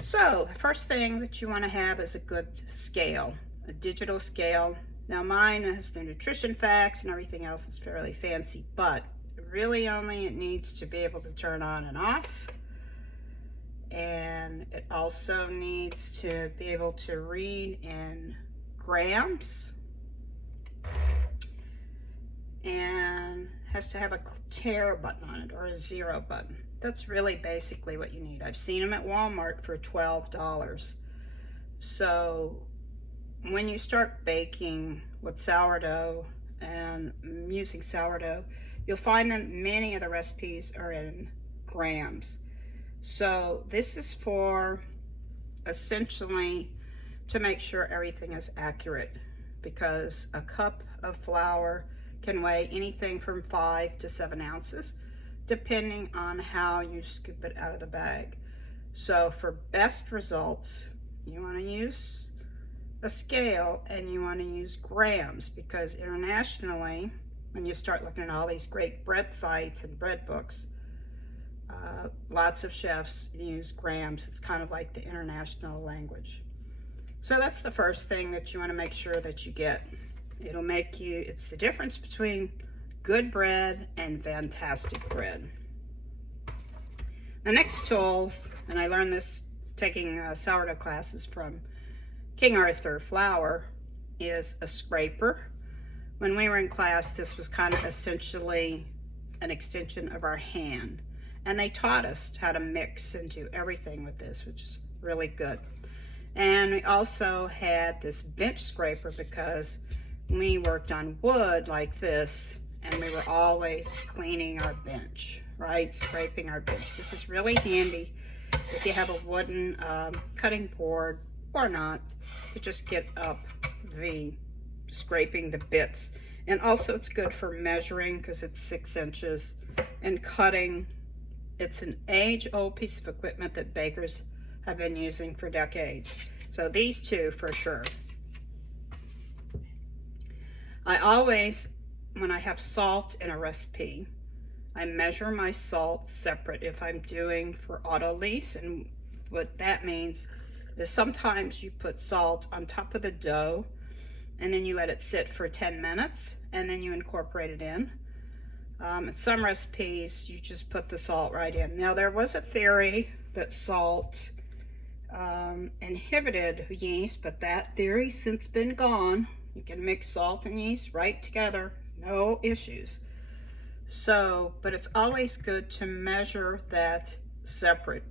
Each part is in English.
So the first thing that you want to have is a good scale, a digital scale. Now mine has the nutrition facts and everything else is fairly fancy, but really only it needs to be able to turn on and off. And it also needs to be able to read in grams and has to have a tare button on it or a 0 button. That's really basically what you need. I've seen them at Walmart for $12. So when you start baking with sourdough and using sourdough, you'll find that many of the recipes are in grams. So this is for essentially to make sure everything is accurate, because a cup of flour can weigh anything from 5 to 7 ounces, depending on how you scoop it out of the bag. So for best results, you want to use a scale and you want to use grams, because internationally, when you start looking at all these great bread sites and bread books, lots of chefs use grams. It's kind of like the international language. So that's the first thing that you want to make sure that you get. It'll make you, it's the difference between good bread and fantastic bread. The next tool, and I learned this taking sourdough classes from King Arthur Flour, is a scraper. When we were in class, this was kind of essentially an extension of our hand. And they taught us how to mix and do everything with this, which is really good. And we also had this bench scraper because we worked on wood like this, and we were always cleaning our bench, right? Scraping our bench. This is really handy if you have a wooden cutting board or not, to just get up the scraping the bits. And also it's good for measuring because it's 6 inches, and cutting. It's an age-old piece of equipment that bakers have been using for decades. So these two for sure. I always, when I have salt in a recipe, I measure my salt separate if I'm doing for autolyse. And what that means is sometimes you put salt on top of the dough and then you let it sit for 10 minutes and then you incorporate it in. In some recipes, you just put the salt right in. Now, there was a theory that salt inhibited yeast, but that theory's since been gone. You can mix salt and yeast right together, no issues. So, but it's always good to measure that separate.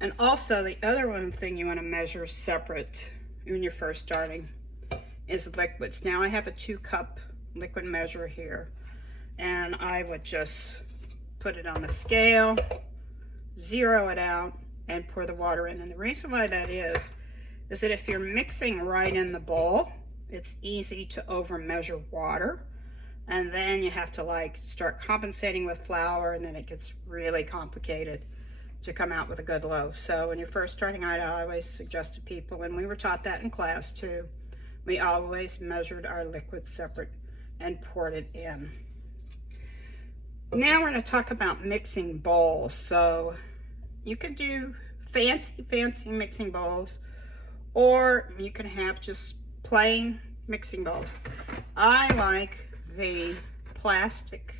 And also, the other one thing you want to measure separate when you're first starting is liquids. Now, I have a 2-cup liquid measure here. And I would just put it on the scale, zero it out, and pour the water in. And the reason why that is that if you're mixing right in the bowl, it's easy to over measure water. And then you have to like start compensating with flour, and then it gets really complicated to come out with a good loaf. So when you're first starting out, I always suggest to people, and we were taught that in class too, we always measured our liquids separate and poured it in. Now we're going to talk about mixing bowls. So you can do fancy mixing bowls, or you can have just plain mixing bowls. I like the plastic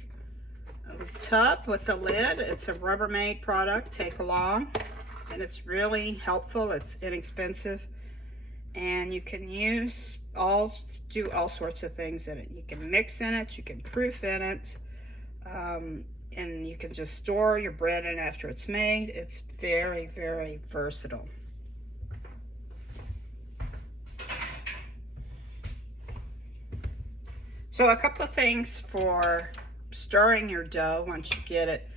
tub with the lid. It's a Rubbermaid product, take along, and it's really helpful. It's inexpensive, and you can do all sorts of things in it. You can mix in it, you can proof in it. And you can just store your bread in after it's made. It's very, very versatile. So a couple of things for stirring your dough once you get it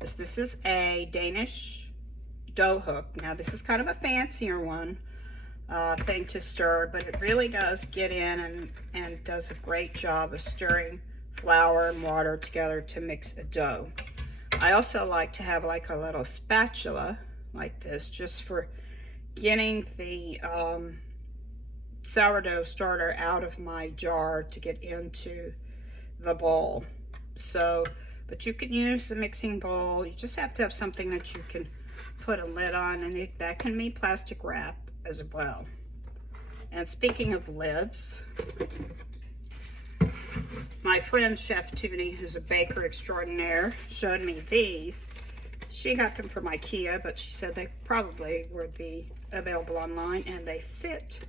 is this is a Danish dough hook. Now this is kind of a fancier one thing to stir, but it really does get in and does a great job of stirring flour and water together to mix a dough. I also like to have like a little spatula like this just for getting the sourdough starter out of my jar to get into the bowl. So, but you can use the mixing bowl. You just have to have something that you can put a lid on, and that can be plastic wrap as well. And speaking of lids, my friend Chef Tootie, who's a baker extraordinaire, showed me these. She got them from IKEA, but she said they probably would be available online, and they fit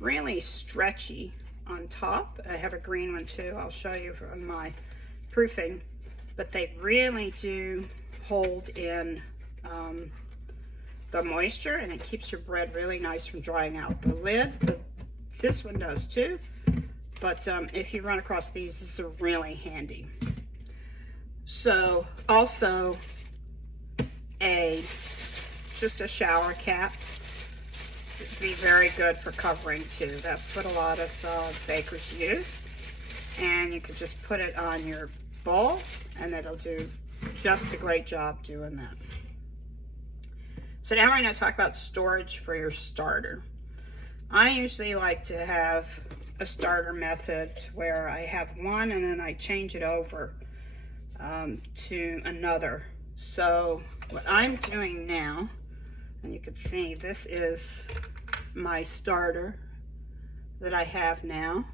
really stretchy on top. I have a green one too. I'll show you on my proofing, but they really do hold in the moisture, and it keeps your bread really nice from drying out. The lid, this one does too, but if you run across these are really handy. So also just a shower cap would be very good for covering too. That's what a lot of bakers use, and you could just put it on your bowl and it'll do just a great job doing that. So now we're going to talk about storage for your starter. I usually like to have a starter method where I have one and then I change it over to another. So what I'm doing now, and you can see this is my starter that I have now.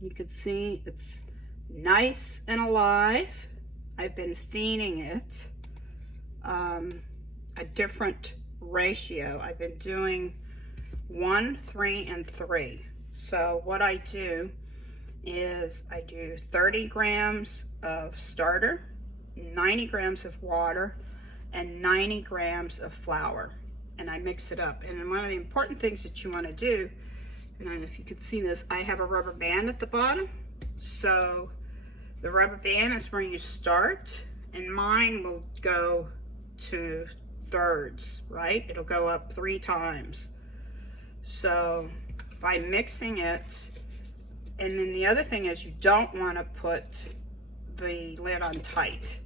You can see it's nice and alive. I've been feeding it a different ratio. I've been doing 1, 3, and 3. So what I do is I do 30 grams of starter, 90 grams of water, and 90 grams of flour, and I mix it up. And one of the important things that you want to do, and if you could see this, I have a rubber band at the bottom. So the rubber band is where you start, and mine will go to thirds, right? It'll go up 3 times. So by mixing it, and then the other thing is you don't want to put the lid on tight.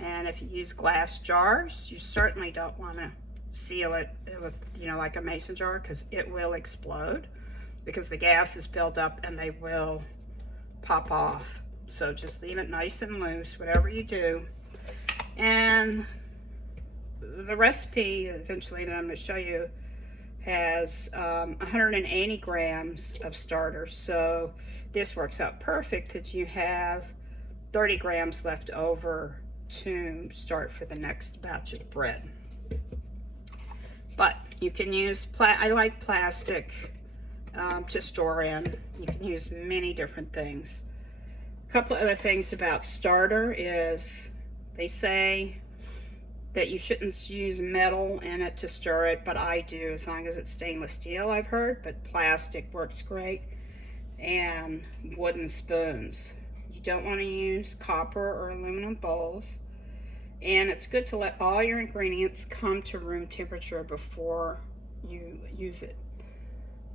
And if you use glass jars, you certainly don't want to seal it with, you know, like a mason jar, because it will explode because the gas is built up and they will pop off. So just leave it nice and loose, whatever you do. And the recipe eventually that I'm going to show you has 180 grams of starter. So this works out perfect that you have 30 grams left over to start for the next batch of bread. But you can use, I like plastic to store in. You can use many different things. A couple of other things about starter is they say that you shouldn't use metal in it to stir it, but I do as long as it's stainless steel, I've heard, but plastic works great, and wooden spoons. You don't want to use copper or aluminum bowls, and it's good to let all your ingredients come to room temperature before you use it.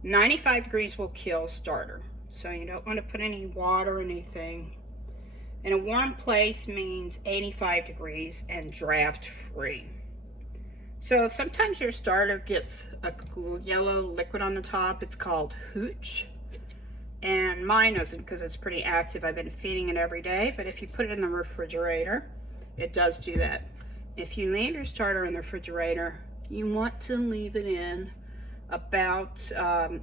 95 degrees will kill starter, so you don't want to put any water or anything. And a warm place means 85 degrees and draft free. So sometimes your starter gets a yellow liquid on the top. It's called hooch. And mine doesn't because it's pretty active. I've been feeding it every day, but if you put it in the refrigerator, it does do that. If you leave your starter in the refrigerator, you want to leave it in about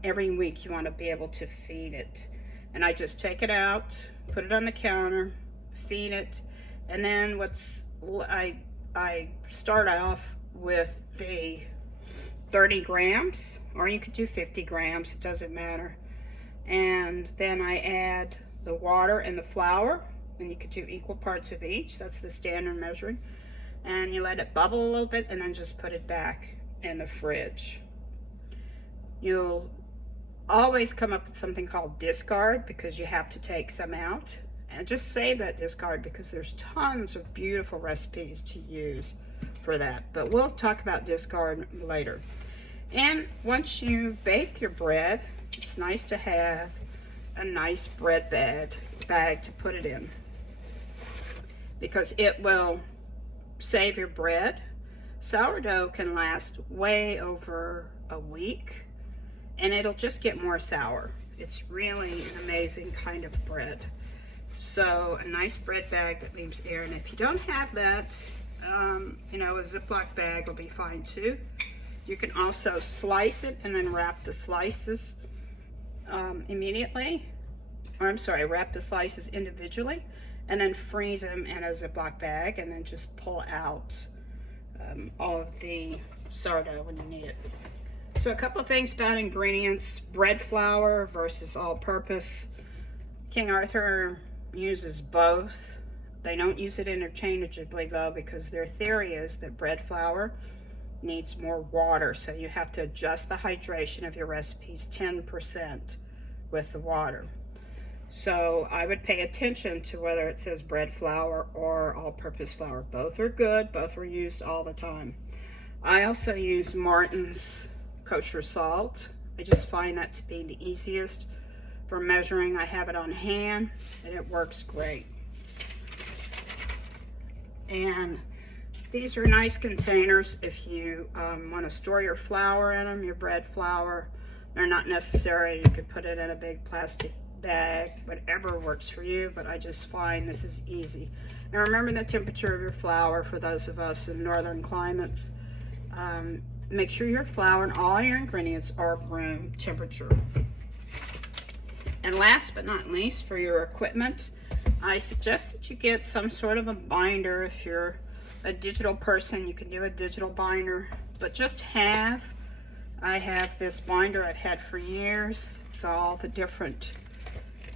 every week. You want to be able to feed it. And I just take it out, put it on the counter, feed it, and then I start off with the 30 grams, or you could do 50 grams, it doesn't matter. And then I add the water and the flour, and you could do equal parts of each. That's the standard measuring. And you let it bubble a little bit and then just put it back in the fridge. You'll always come up with something called discard, because you have to take some out. And just save that discard because there's tons of beautiful recipes to use for that. But we'll talk about discard later. And once you bake your bread, it's nice to have a nice bread bag to put it in, because it will save your bread. Sourdough can last way over a week, and it'll just get more sour. It's really an amazing kind of bread. So a nice bread bag that leaves air, and if you don't have that, You know, a Ziploc bag will be fine too. You can also slice it and then wrap the slices immediately. Or I'm sorry, wrap the slices individually and then freeze them in a Ziploc bag and then just pull out all of the sourdough when you need it. So a couple of things about ingredients: bread flour versus all-purpose. King Arthur uses both. They don't use it interchangeably though, because their theory is that bread flour needs more water, so you have to adjust the hydration of your recipes 10% with the water. So I would pay attention to whether it says bread flour or all-purpose flour. Both are good, both are used all the time. I also use Martin's kosher salt. I just find that to be the easiest for measuring. I have it on hand and it works great. And these are nice containers if you want to store your flour in them, your bread flour. They're not necessary. You could put it in a big plastic bag, whatever works for you, but I just find this is easy. And remember the temperature of your flour for those of us in northern climates. Make sure your flour and all your ingredients are room temperature. And last but not least, for your equipment, I suggest that you get some sort of a binder. If you're a digital person, you can do a digital binder, but I have this binder I've had for years. It's all the different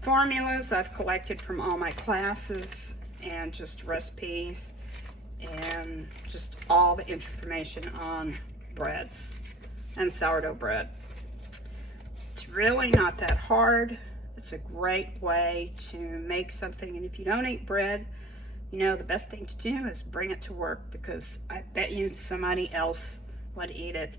formulas I've collected from all my classes and just recipes and just all the information on breads and sourdough bread. It's really not that hard. It's a great way to make something, and if you don't eat bread, you know, the best thing to do is bring it to work, because I bet you somebody else would eat it.